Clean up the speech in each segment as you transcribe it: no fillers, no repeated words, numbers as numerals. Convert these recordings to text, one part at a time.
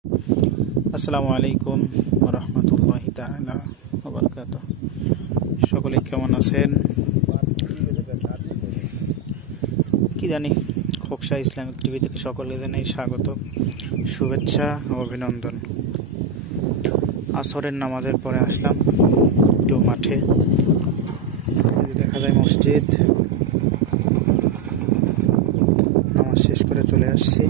আসসালামু আলাইকুম ওয়া রাহমাতুল্লাহি তাআলা ওয়া বারাকাতুহু। সকলে কেমন আছেন? কি জানি, খোকসা ইসলামিক টিভি থেকে সকলকে জানাই স্বাগত, শুভেচ্ছা ও অভিনন্দন। আসরের নামাজের পরে আসলাম একটু মাঠে। দেখা যায় মসজিদ, নামাজ শেষ করে চলে আসছি।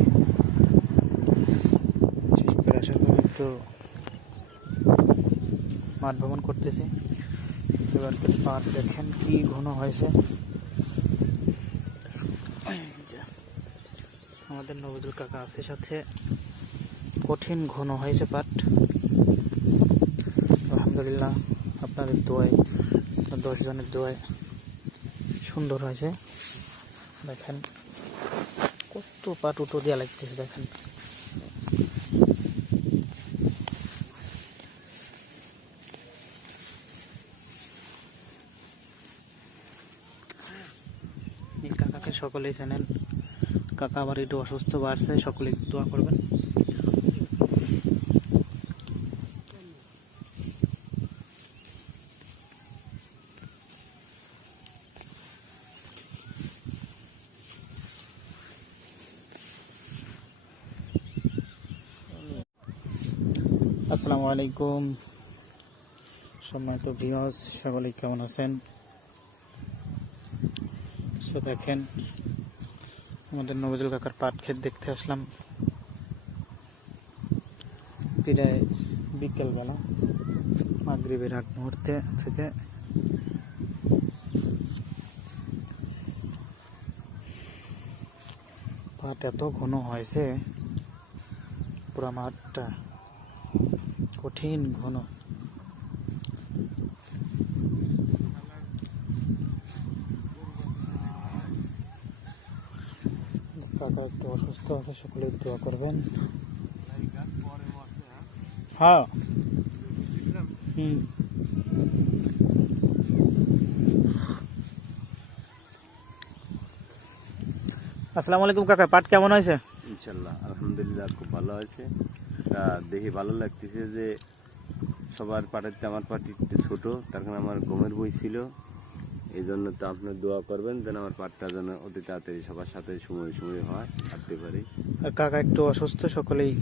শেষ করে আসার পর একটু মাঠ ভ্রমণ করতেছি। এবার পাট দেখেন কি ঘন হয়েছে। আমাদের নবজুল কাকা আছে সাথে, কঠিন ঘন হয়েছে পাট। আলহামদুলিল্লাহ, আপনাদের দোয়ায়, 10 জনের দোয়ায় সুন্দর হয়েছে। দেখেন কত পাট উঠো দেওয়া লাগতেছে। দেখেন এই কাকাকে সকলেই জানেন। কাকা আবার একটু অসুস্থ বাড়ছে, সকলে দোয়া করবেন। আসসালামু আলাইকুম সম্মানিত ভিউয়ার্স, সকলে কেমন আছেন? সো দেখেন, আমাদের নবজুল কাকার পাট ক্ষেত দেখতে আসলাম প্রায় বিকেলবেলা, মাগরিবের আগ মুহূর্তে থেকে। পাট এত ঘন হয়েছে, পুরা মাঠটা কঠিন ঘন। কাকা একটু অসুস্থ আছে, সকলে দোয়া করবেন। হ্যাঁ, আসসালামু আলাইকুম কাকা, পাট কেমন হয়েছে? ইনশাল্লাহ আলহামদুলিল্লাহ খুব ভালো হয়েছে। দেখে ভালো লাগতেছে যে সবার পাটাতে আমার পাটি একটু ছোট, তার কারণে আমার গমের বই ছিল। এই জন্য তো আপনার দোয়া করবেন যেন আমার পাটটা যেন অতি তাড়াতাড়ি সবার সাথে সময় সময় হয়, কাটতে পারি। আর কাকা একটু অসুস্থ, সকলেই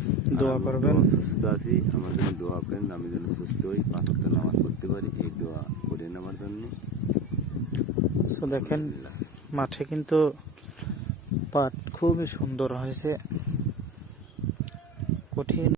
দোয়া করবেন। সুস্থ আছি, আমার জন্য দোয়া করেন, আমি যেন সুস্থ হই, 5 ওয়াক্ত নামাজ পড়তে পারি, এই দোয়া করেন আমার জন্য। তো দেখেন মাঠে কিন্তু পাট খুবই সুন্দর হয়েছে, কঠিন